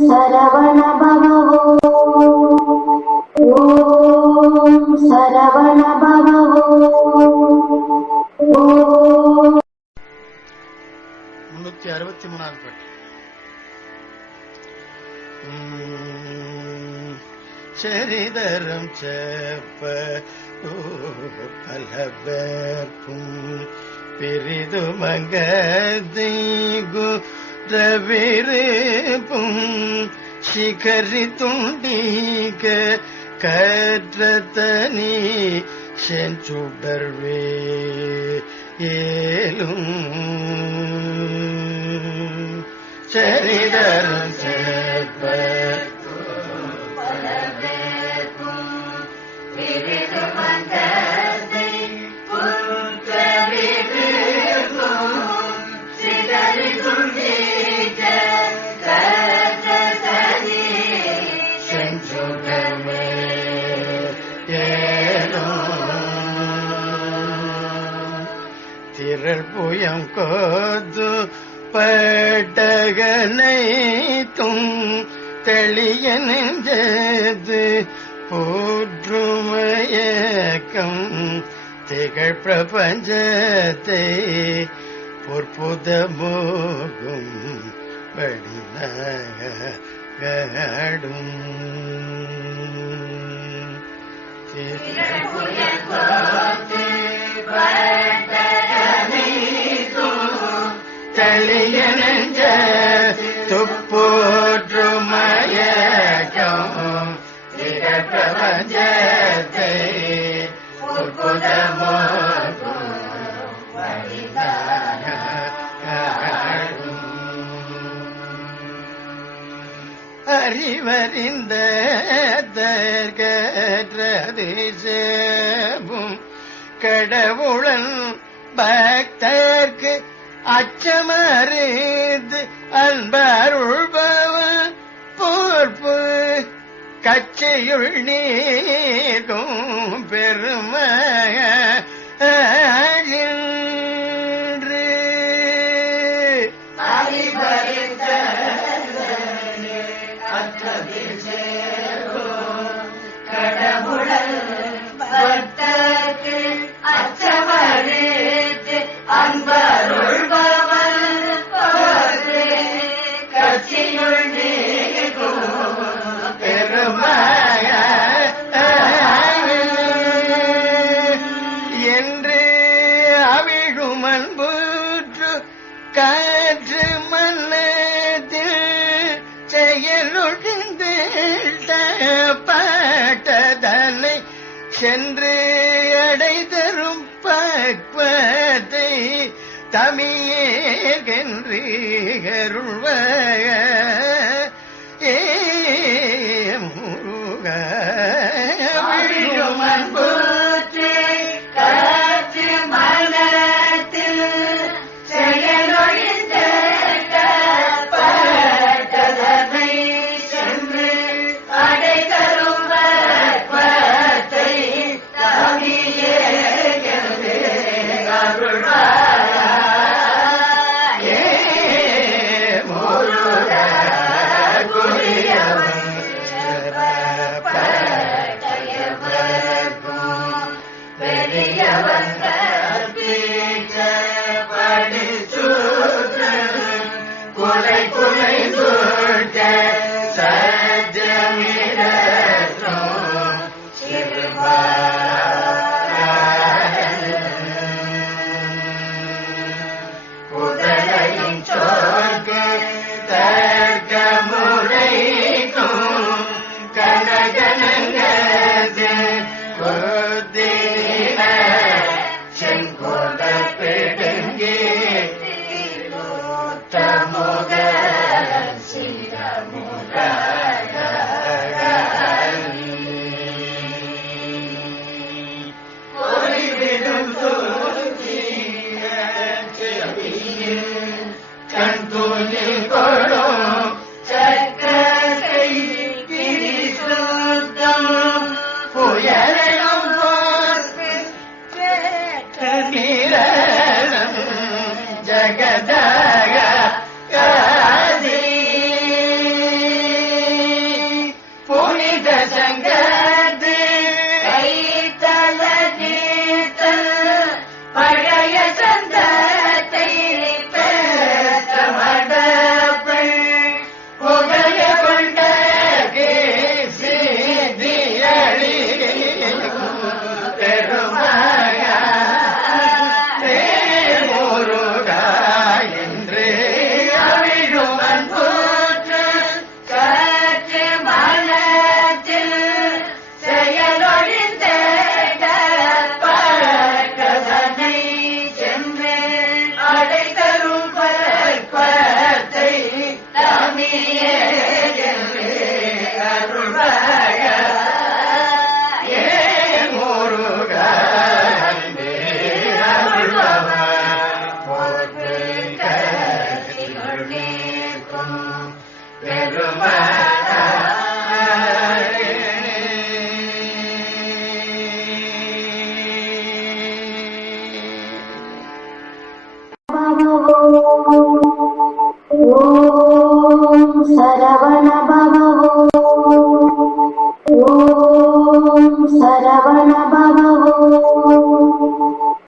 சரவண பவோ ஓம் சரவண பவோ. 363 பாட்டு. சரிதரம் செப்ப பலவேற்கும் பிரிது மங்கதிகு ரவிருப்பும் சிகரி துண்டிக கற்றதனி செஞ்சுடர்வே ஏலும் சரிதரம் செப்ப திரள் புயம் கோது பட்டகனைத்தும் தெளிய நெஞ்சது போற்றுமயக்கம் திகழ் பிரபஞ்சத்தை பொற்புதமோகும் வடிநகடும் தெளிய நெஞ்ச துப்போற்றுமயக்கம் திகழ் பிரபஞ்சத்தை பொற்புதமோகும் அறிவறிந்த தர்கதிசேபும் கடவுளன் பக்தர்க்கு அச்சமறிந்து அன்பருள்பவன் பொறுப்பு கச்சையுள் நீக்கும் பெருமைய கடவுளன் பக்தர்க்கு அச்சமறிந்து அன்பருள்பவன் பொறுப்பு கச்சையுள் நீக்கும் பெருமைய என்று அவிழும் அன்புற்று காற்று மன்னதில் செயலுழிந்து பாட்டதனை சென்று அடைதரும் பக்வத்தை தமியேகென்று அருள்வய ஏ முருக விழும் அன்புற்று காற்று மனத்தில் செயலொழிந்த பட்டதனை சென்று அடைதரும் பக்வத்தை தமியே அருள்வாயே முருக குறியவன் பட்டயவர்க்கும் பெரியவன் கற்பிச்ச படிச்சூத்திரன் குலை குலை தூழ்த்த சஜமிடும் குதலையும் சோர்க்க தர்க்க முறைக்கும் கனகனங்கது குதின செங்கோட பிடுங்கி தமுக சிரமுக ஒளிவிடும் சூழ்ச்சிய செவியில் கண் தூணில் கொடும் சக்கரை கிரிசுத்தம் புயலும் நீரம் ஜகதக காதி சரவணா